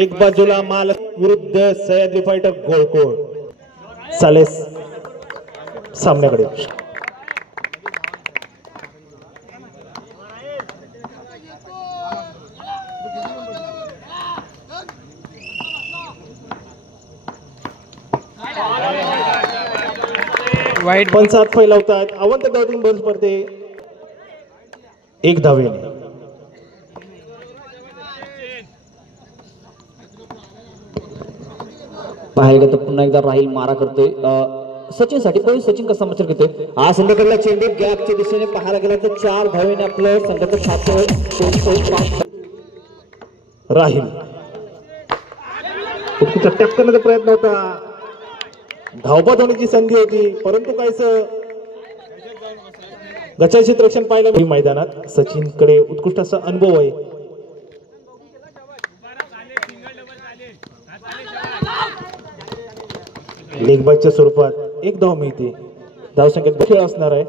एक बाजूला माल विरुद्ध सह्याद्री फायटर गोळकोट चालेस सामन्याकडे. वाईट पंचात फैलावतात. अवंत बॅटिंग बंद पडते एक धावेने. पाहायला तर पुन्हा एकदा राहील मारा करतोय सचिन साठी. पण सचिन कसा मच्छर घेतोय. हा संघाकडला चेंडू गॅपच्या दिशेने पाहायला गेला तर 4 धावेने आपलं संघाचं खातं राहील. टॅप करण्याचा प्रयत्न होता. धावबाद होण्याची संधी होती परंतु काहीच गचाळ क्षेत्ररक्षण पाहिलं मैदानात. सचिनकडे उत्कृष्ट असा अनुभव आहे. लेगबाजच्या स्वरूपात एक धाव मिळते. धावसंख्येत खेळ असणार आहे.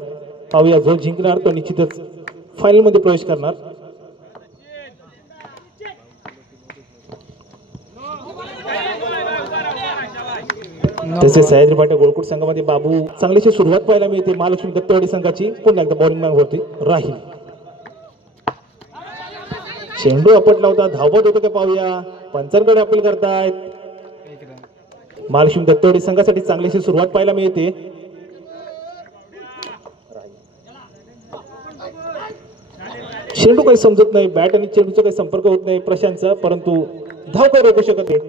पाहूया जो जिंकणार तो निश्चितच फायनल मध्ये प्रवेश करणार. तसेच सह्याद्री फायटर गोळकोट संघामध्ये बाबू चांगलीशी सुरुवात पाहायला मिळते. महालक्ष्मी दत्तवाडी संघाची पुन्हा एकदा बॉलिंग मॅन वरती राहील. चेंडू आपटला होता. धावत होतं का पाहूया. पंचांकडे अपील करतायत. महालक्ष्मी दत्तवाडी संघासाठी चांगलीशी सुरुवात पाहायला मिळते. चेंडू काही समजत नाही. बॅट आणि चेंडूचा काही संपर्क होत नाही प्रशांतचा परंतु धाव काही रोखू शकत नाही.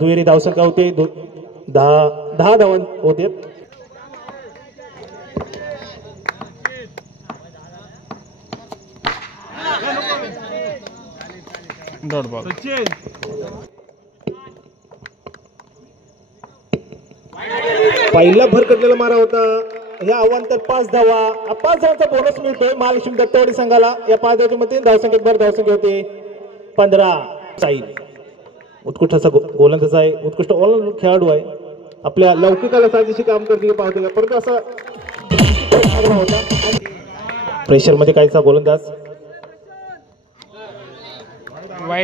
दुहेरी धावसंख्या होते. 10 धावा होते. पहिला भरकटलेला मारा होता. या अवांतर 5 धावा. 5 धावांचा बोनस मिळतोय महालक्ष्मी दत्तवाडी संघाला. या 5 धावांमध्ये धावसंख्येत भर धावसंख्या होते 15. साईल उत्कृष्ट असा गोलंदाज आहे. उत्कृष्ट ऑलराऊंडर खेळाडू आहे. आपल्या लौकिकाला साजेशी काम करते पाहतो का परंतु असा होता प्रेशर मध्ये काहीचा गोलंदाज.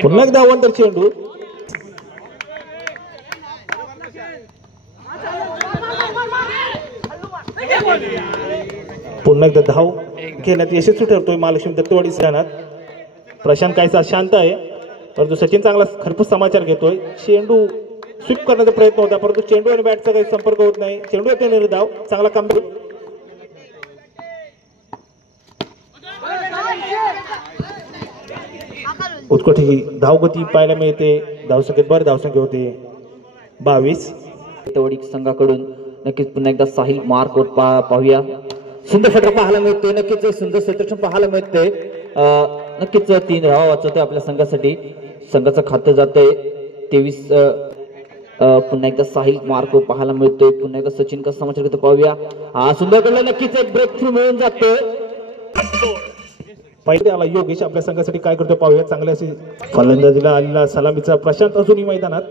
पुन्हा एकदा अवांतर चेंडू. पुन्हा एकदा धाव घेण्यात यशस्वी ठरतोय महालक्ष्मी दत्तवाडी संघात. प्रशांत काहीसा शांत आहे परंतु सचिन चांगला खरपूस समाचार घेतोय. चेंडू स्वीप करण्याचा प्रयत्न होता परंतु चेंडू आणि बॅटचा काही संपर्क होत नाही. चेंडू येते निर्धाव चांगला काम. उत्कृष्ट ही धावगती पाहायला मिळते. धावसंख्येत भर धावसंख्या होते 22. दत्तवाडी संघाकडून नक्कीच पुन्हा एकदा साहिल मार्क पाहूया. सुंदर षटक पाहायला मिळतोय. नक्कीच सुंदर क्षेत्ररक्षण पाहायला मिळतंय. नक्कीच 3 धावा वाचवतोय आपल्या संघासाठी. संघाचं खातं जातंय 23. पुन्हा एकदा साहिल मार्क पाहायला मिळतोय. पुन्हा एकदा सचिन कसा समाचार घेतो पाहूया. हा सुंदर कडला नक्कीच एक ब्रेक थ्रू मिळून जातोय. पहिले आला योगेश आपल्या संघासाठी काय करतो पाहूया. चांगल्या अशी फलंदाजीला आलेला सलामीचा प्रशांत अजूनही मैदानात.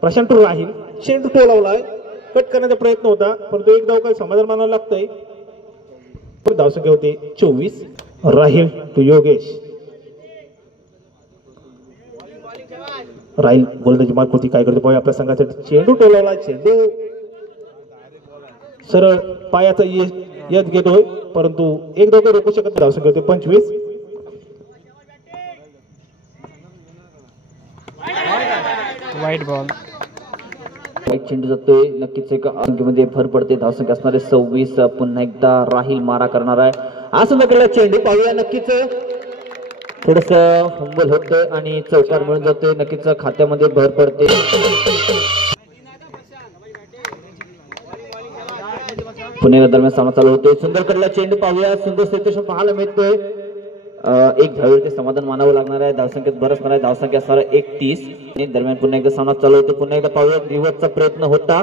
प्रशांत राहील. चेंडू टोलावलाय. कट करण्याचा प्रयत्न होता परंतु एक धाव काही समाधान मानावं लागतंय. धावसंख्या होती 24. राहील टू योगेश. राहील गोलंदाजी मार्क होती काय करतो पाहूया आपल्या संघासाठी. चेंडू टोलावला. चेंडू सरळ पायाचा यत घेतोय परंतु एक धाव रोखू शकत. धावसंख्या होती 25. वाईट बॉल. वाईट चेंडू जातोय. नक्कीच एका अंकीमध्ये भर पडते. धावसंख्या असणारे 26. पुन्हा एकदा राहील मारा करणार आहे. असं नकळला चेंडू पाहूया. नक्कीच थोडस फंबल होतंय आणि चौकार मिळून जातोय. नक्कीच खात्यामध्ये भर पडते. पुणे दरम्यान सामना चालू होतोय. सुंदर कडला चेंडू पाहूया. सुंदर क्षेत्ररक्षण पाहायला मिळतोय. एक धावेवरती समाधान मानावं लागणार आहे. धावसंख्येत भर असणार आहे. धावसंख्या असणार 31. दरम्यान पुन्हा एकदा सामना चालू होतो. पुन्हा एकदा पाहूया. रिव्हर्सचा प्रयत्न होता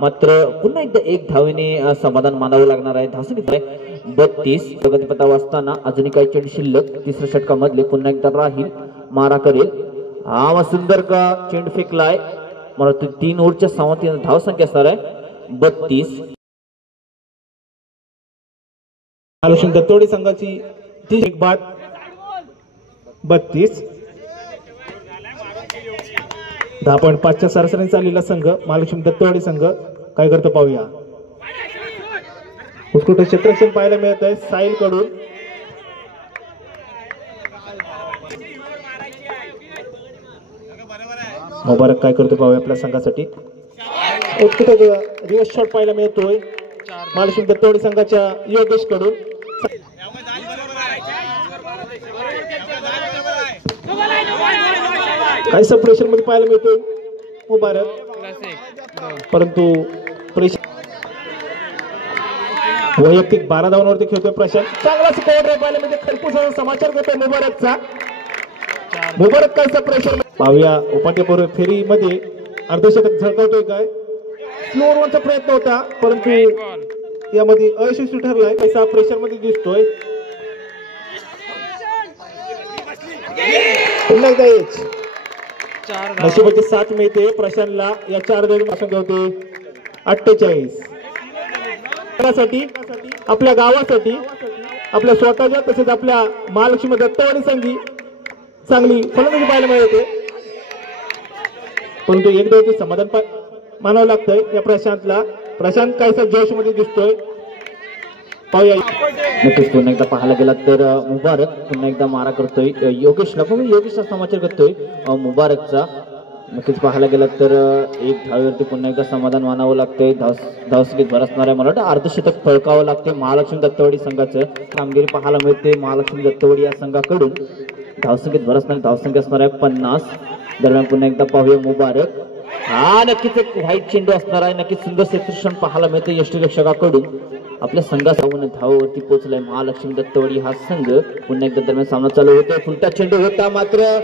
मात्र पुन्हा एकदा एक धावेने समाधान मानावं लागणार आहे. धावसंख्येत 32. प्रगतीपथावर असताना अजूनही काही चेंडू शिल्लक. तिसऱ्या षटकामधले पुन्हा एकदा राहील मारा करेल. हा सुंदर का चेंडू फेकलाय. मला 3 ओव्हरच्या समाप्तीनंतर धावसंख्या असणार आहे 32. महालक्ष्मी दत्तवाडी संघाची एक बाद 32. 10.5च्या सरासरीने चाललेला संघ महालक्ष्मी दत्तवाडी संघ काय करतो पाहूया. उत्कृष्ट क्षेत्ररक्षण पाहायला मिळत आहे साहिल कडून. मुबारक काय करतो पाहूया आपल्या संघासाठी. उत्कृष्ट रिव्हर्स शॉट पाहायला मिळतोय महालक्ष्मी दत्तवाडी संघाच्या योगेश कडून. काहीसा प्रेशर मध्ये पाहायला मिळतोय मुबारक, परंतु प्रेशर वैयक्तिक 12 धावांवरती खेळतोय प्रशांत. चांगला स्कोअर पाहायला मिळते. खरपूस समाचार करतोय मुबारकचा. मुबारक काहीसा प्रेशर पाहूया उपांत्यपूर्व फेरीमध्ये अर्धशतक झळकावतोय काय. स्लो रनचा प्रयत्न होता परंतु यामध्ये अयशस्वी ठरलाय. काहीसा प्रेशर मध्ये दिसतोय. पुन्हा एकदा एच नशिबाची साथ मिळते प्रशांतला. या 4 धावांपासून होते 48. आपल्या गावासाठी आपल्या स्वतःच्या तसेच आपल्या महालक्ष्मी दत्तवाडी संघी चांगली फलंदाजी पाहायला मिळते. परंतु एक धावाचे समाधान मानावं लागतंय या प्रशांतला. प्रशांत काहीसा जोश मध्ये दिसतोय पाहूया. नक्कीच पुन्हा एकदा पाहायला गेला तर मुबारक पुन्हा एकदा मारा करतोय योगेशला. योगेशचा समाचार करतोय मुबारकचा. नक्कीच पाहायला गेला तर एक धावेवरती पुन्हा एकदा समाधान मानावं लागतंय. धावसंख्येत भर असणार आहे. मला वाटतं अर्धशतक फळकावं लागते महालक्ष्मी दत्तवाडी संघाचं. कामगिरी पाहायला मिळते महालक्ष्मी दत्तवाडी या संघाकडून. धावसंख्येत भर असणार, धावसंख्या असणार आहे 50. दरम्यान पुन्हा एकदा पाहूया मुबारक. हा नक्कीच एक व्हाईट चेंडू असणार आहे. नक्कीच सुंदर क्षेत्ररक्षण पाहायला मिळते यष्टीरक्षकाकडून. आपल्या संघात धावावरती पोहोचलाय महालक्ष्मी दत्तवाडी हा संघ. पुन्हा एकदा दरम्यान सामना चालू होतोय. फुलटा चेंडू होता मात्र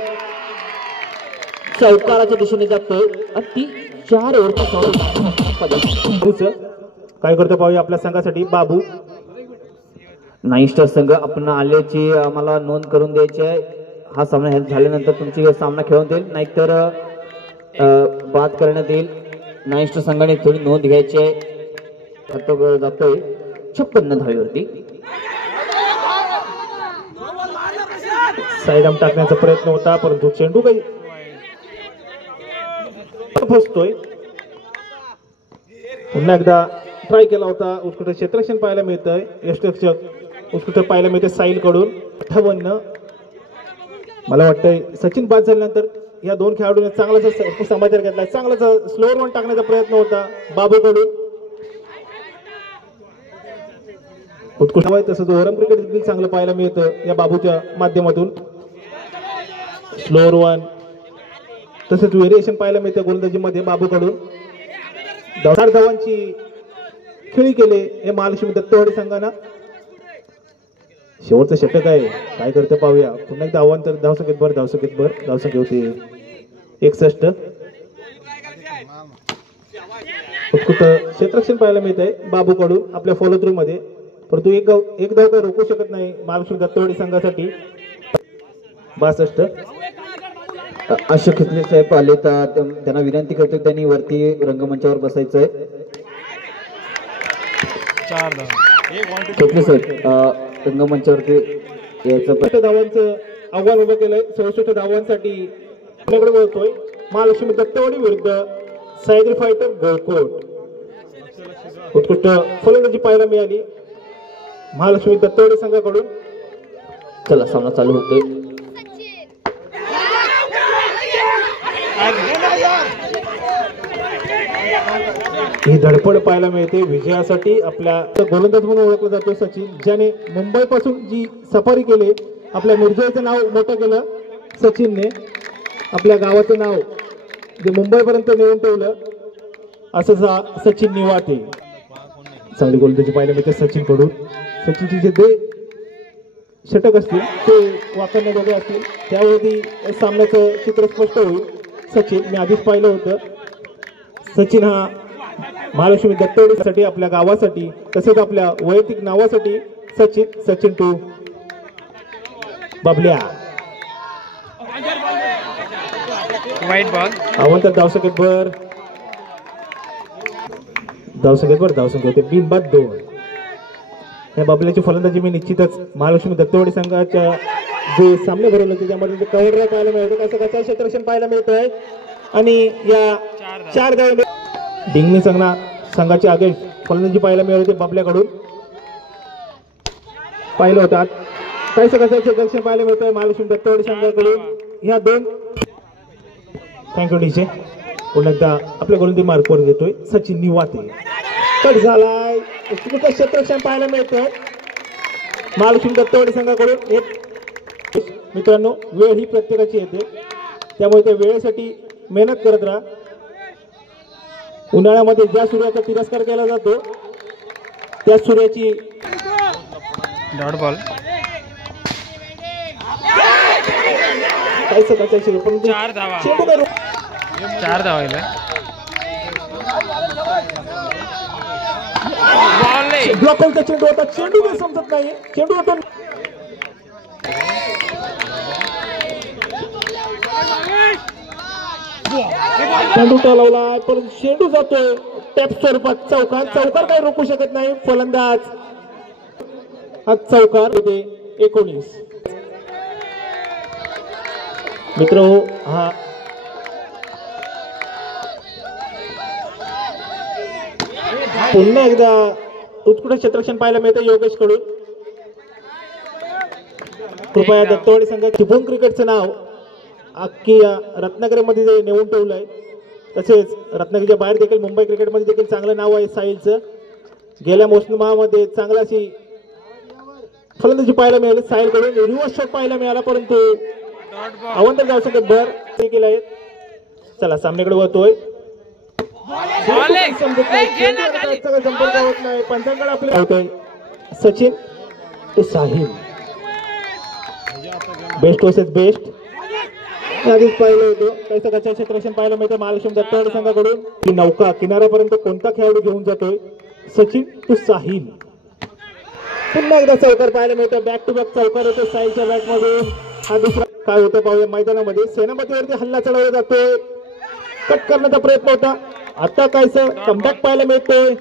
चौकाराच्या दिशेने जातोय. अति 4 ओव्हरचा काय करतो पाहूया आपल्या संघासाठी बाबू. 9 स्टार संघ आपण आल्याची आम्हाला नोंद करून द्यायची आहे. हा सामना झाल्यानंतर तुमची सामना खेळून देईल, नाहीतर बाद करण्यात येईल. 9 स्टार संघाने थोडी नोंद घ्यायची आहे. जातोय 56 धावेवरती. साईडम टाकण्याचा प्रयत्न होता परंतु चेंडू काही फसतोय. पुन्हा एकदा ट्राय केला होता. उत्कृष्ट क्षेत्ररक्षण पाहायला मिळतंय यष्टीरक्षक उत्कृष्ट पाहायला मिळते साहिल कडून. 58. मला वाटतंय सचिन बाद झाल्यानंतर या 2 खेळाडूंनी चांगलाच समाचार घेतला. चांगलाच स्लोअर वन टाकण्याचा प्रयत्न होता बाबू कडून. उत्कृष्ट आहे तसंच ओव्हरऑल क्रिकेट देखील चांगलं पाहायला मिळतं या बाबूच्या माध्यमातून. स्लोअर वन तसंच व्हेरिएशन पाहायला मिळतं गोलंदाजीमध्ये बाबूकडून. 10 धावांची खेळी केले हे महालक्ष्मी दत्तवाडी संघानं. शेवटचं षटक आहे. काय करतं पाहूया. पुन्हा एकदा आव्हान तर धावसंख्येत भर धावसंख्या होती 61. उत्कृष्ट क्षेत्ररक्षण पाहायला मिळत आहे बाबूकडून आपल्या फॉलो थ्रू मध्ये. परंतु एक धाव काय रोखू शकत नाही महालक्ष्मी दत्तवाडी संघासाठी. 62. अशोक खित्रे साहेब आले तर त्यांना विनंती करतो त्यांनी वरती रंगमंचावर बसायचंय. खित्रे साहेब रंगमंचावरती यायचं. धावांचं आव्हान उभं केलंय. 64 धावांसाठी आपल्याकडे वळतोय महालक्ष्मी दत्तवाडी विरुद्ध सायद्री फायटर गोळकोट. उत्कृष्ट फलंदाजी पाहायला मिळाली महालक्ष्मी दत्तवाडी संघाकडून. चला सामना चालू होतोय. ही धडपड पाहायला मिळते विजयासाठी. आपल्या गोलंदाज म्हणून ओळखला जातो सचिन, ज्याने मुंबई पासून जी सफारी केली आपल्या मिरजेचं नाव मोठं केलं सचिनने. आपल्या गावाचं नाव जे मुंबईपर्यंत नेऊन ठेवलं असं सचिन निवाटे. चांगली गोलंदाजी पाहायला मिळते सचिन कडून. सचिनची जे षटक असतील ते वापरण्याजोगे असतील त्यावेळी सामन्याचं चित्र स्पष्ट होईल. सचिन मी आधीच पाहिलं होतं. सचिन हा महालक्ष्मी दत्तवाडीसाठी आपल्या गावासाठी तसेच आपल्या वैयक्तिक नावासाठी सचिन टू बबल्या. वाईट बॉल. आव्हान तर धावसंख्येत भर धावसंख्या होते 2. या बबल्याची फलंदाजी मी निश्चितच महालक्ष्मी दत्तवाडी संघाच्या जे सामने भरवले त्याच्यामध्ये कव्हर पाहायला मिळतं. कसं क्षेत्ररक्षण पाहायला मिळतंय. आणि या 4 धाव डिंगणी संघाचे आदेश फलंदाजी पाहायला मिळाले होते बबल्याकडून पाहिलं होतात. काही सगळ्याचे दर्शन पाहायला मिळतंय महालक्ष्मी दत्तवाडी संघाकडून. ह्या 2 थँक्यू डीजे. पुन्हा एकदा आपल्या गोलंदाजी मार्कवर घेतोय सचिन निवाते. कट झालाय. क्षेत्ररक्षण पाहायला मिळतंय महालक्ष्मी दत्तवाडी संघाकडून. मित्रांनो वेळ ही प्रत्येकाची येते त्यामुळे त्या वेळेसाठी मेहनत करत राहा. उन्हाळ्यामध्ये ज्या सूर्याचा तिरस्कार केला जातो त्या सूर्याची डॉट बॉल काय सकाळच्या पण 4 धावा. चेंडू करू 4 धावायला बॉल ब्लॉक होता. चेंडू होता. चेंडू काही समजत नाही. चेंडू होता. चेंडू टोलवला पण चेंडू जातोय टॅप स्वरूपात चौकार. चौकार काही रोखू शकत नाही फलंदाज. हा चौकार होते 19. मित्र हो हा पुन्हा एकदा उत्कृष्ट क्षेत्ररक्षण पाहायला मिळतं योगेश कडून. कृपया दत्तवाडी संघात चिपळूण क्रिकेटचं नाव अख्खी रत्नागिरीमध्ये नेऊन ठेवलंय. तसेच रत्नागिरीच्या बाहेर देखील मुंबई क्रिकेटमध्ये देखील चांगलं नाव आहे साहिलचं. गेल्या मोसमामध्ये चांगला अशी फलंदाजी पाहायला मिळाली साहिलकडून. रिव्हर्स शॉट पाहायला मिळाला परंतु अवंतर धावसंख्या भर देखील आहेत. चला सामन्याकडे वळतोय. समजत नाही संपर्क होत नाही. पंचांकडे आपले होतोय Sachin to Sahil. Best versus best आधीच पाहिलं होतं. काही सगळ्याच्या क्षेत्ररक्षण पाहायला मिळतं महालक्ष्मी दत्तवाडी संघाकडून. ही नौका किनाऱ्यापर्यंत कोणता खेळाडू घेऊन जातोय सचिन टू साहिल. पुन्हा एकदा चौकार पाहायला मिळतं. बॅक टू बॅक चौकार होतो साहिलच्या बॅट मधून. हा दुसरा काय होतं पाहूया मैदानामध्ये. सेनापतीवरती हल्ला चढवला जातोय. कट करण्याचा प्रयत्न होता. आता कायचं कमबॅक पाहायला मिळतोय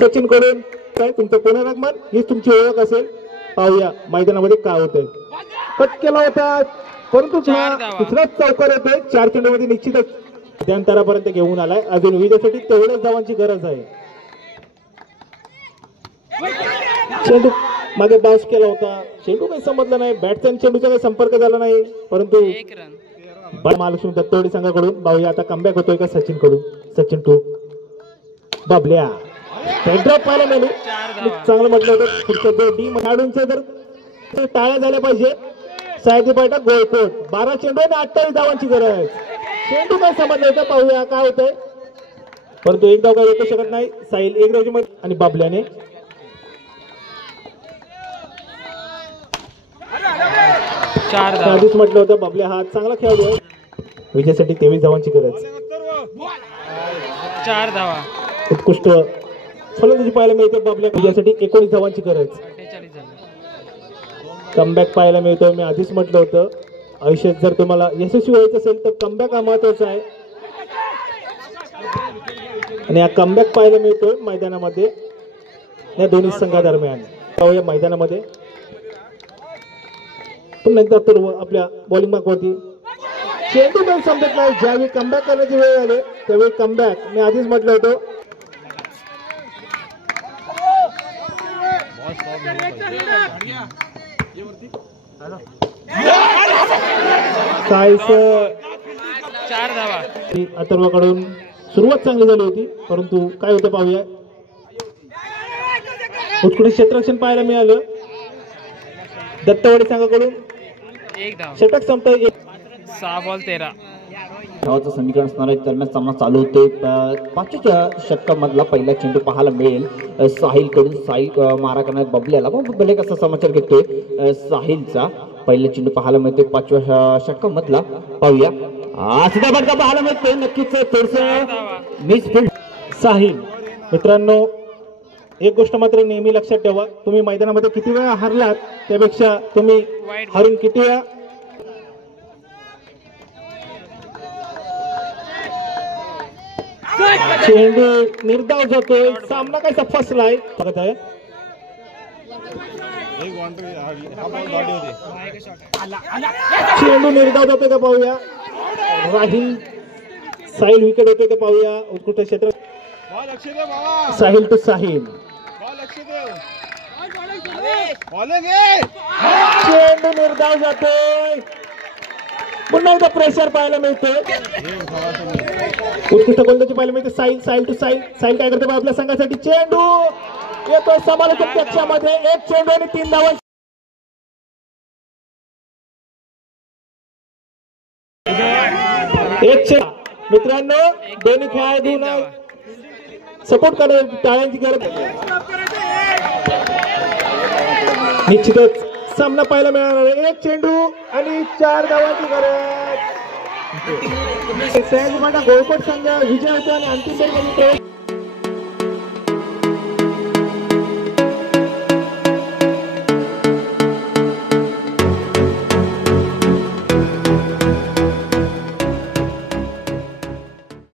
सचिन कडून. काय तुमचं पुनरागमन हीच तुमची ओळख असेल. पाहूया मैदानामध्ये काय होतंय. कट केला होता परंतु दुसराच चौकार येतोय. 4 चेंडूमध्ये निश्चितच मध्यांतरापर्यंत घेऊन आलाय. अजून विजयासाठी तेवढ्याच धावांची गरज आहे. चेंडू मागे बाउन्स केला होता. चेंडू काही समजला नाही. बॅटचा आणि चेंडूचा काही संपर्क झाला नाही परंतु महालक्ष्मी दत्तवाडी संघाकडून पाहूया आता कमबॅक होतोय का सचिन कडून. Sachin to Bablya. ड्रॉप पाहायला मिळाली. चांगलं म्हटलं होतं पुढच्या 2 टीम खेळाडूंच्या जर टाळ्या झाल्या पाहिजे. सायदी पायटा गोळकोट 12 चेंडू आणि 28 धावांची गरज. चेंडू काय समजलं होतं पाहूया काय होतंय परंतु 1 धाव काय येऊ शकत नाही. साहिल 1 धावची मध्ये आणि बाबल्याने 4 धावा. आधीच म्हटलं होतं बाबल्या हा चांगला खेळाडू आहे. विजयासाठी 23 धावांची गरज. 4 धावा. उत्कृष्ट फलंदाजी पाहायला मिळते बाबल्या. विजयासाठी 19 धावांची गरज. 48 झाले. कमबॅक पाहायला मिळतो. मी आधीच म्हटलं होतं आयुष्यात जर तुम्हाला यशस्वी व्हायचं असेल तर कमबॅक हा महत्वाचा आहे आणि हा कमबॅक पाहायला मिळतोय मैदानामध्ये या दोन्ही संघादरम्यान. पाहूया मैदानामध्ये पुन्हा एकदा तर आपल्या बॉलिंग मार्कवरती चेंडू पण समजत नाही. ज्यावेळी कमबॅक करण्याची वेळ आली त्यावेळी कमबॅक मी आधीच म्हटलं होतं चार धावा. अथर्वाकडून सुरुवात चांगली झाली होती परंतु काय होतं पाहूया. उत्कृष्ट क्षेत्ररक्षण पाहायला मिळालं दत्तवाडी संघाकडून. 1 धाव. षटक संपतंय. 6 बॉल 13. धावाचं समीकरण असणारे दरम्यान सामना चालू होते. 5व्या षटकामधला पहिला चेंडू पाहायला मिळेल साहिल कडून. साहिल मारा करण्यात बबल्याला बबले कसा समाचार घेतोय साहिलचा. पहिला चेंडू पाहायला मिळतोय 5व्या षटकामधला. पाहूया सुद्धा फटका पाहायला मिळतोय. नक्कीच थोडस मिसफील्ड साहिल. मित्रांनो एक गोष्ट मात्र नेहमी लक्षात ठेवा. तुम्ही मैदानामध्ये किती वेळा हरलात त्यापेक्षा तुम्ही हरून किती वेळा चेंडू निर्धाव जातोय. सामना कसा फसलाय बघत आहे. चेंडू निर्धाव जातोय का पाहूया. राहील साहिल विकेट होते ते पाहूया. उत्कृष्ट क्षेत्र साहिल टू साहिल. चेंडू निर्धाव जातोय. पुन्हा एकदा प्रेशर पाहायला मिळते. उत्कृष्ट गोलंदाजी पाहायला मिळते. साहिल टू साहिल. साहिल काय करते आपल्या संघासाठी. चेंडू येतोय समालोचक कक्षामध्ये. एक चेंडू आणि 3 धावा. एक चेंडू. मित्रांनो दोन्ही खेळाडूंना सपोर्ट करण्याची टाळ्यांची गरज. निश्चितच सामना पाहायला मिळणार आहे. एक चेंडू आणि 4 धावांची गरज. गोलकोट संघ विजय होतो आणि अंतिम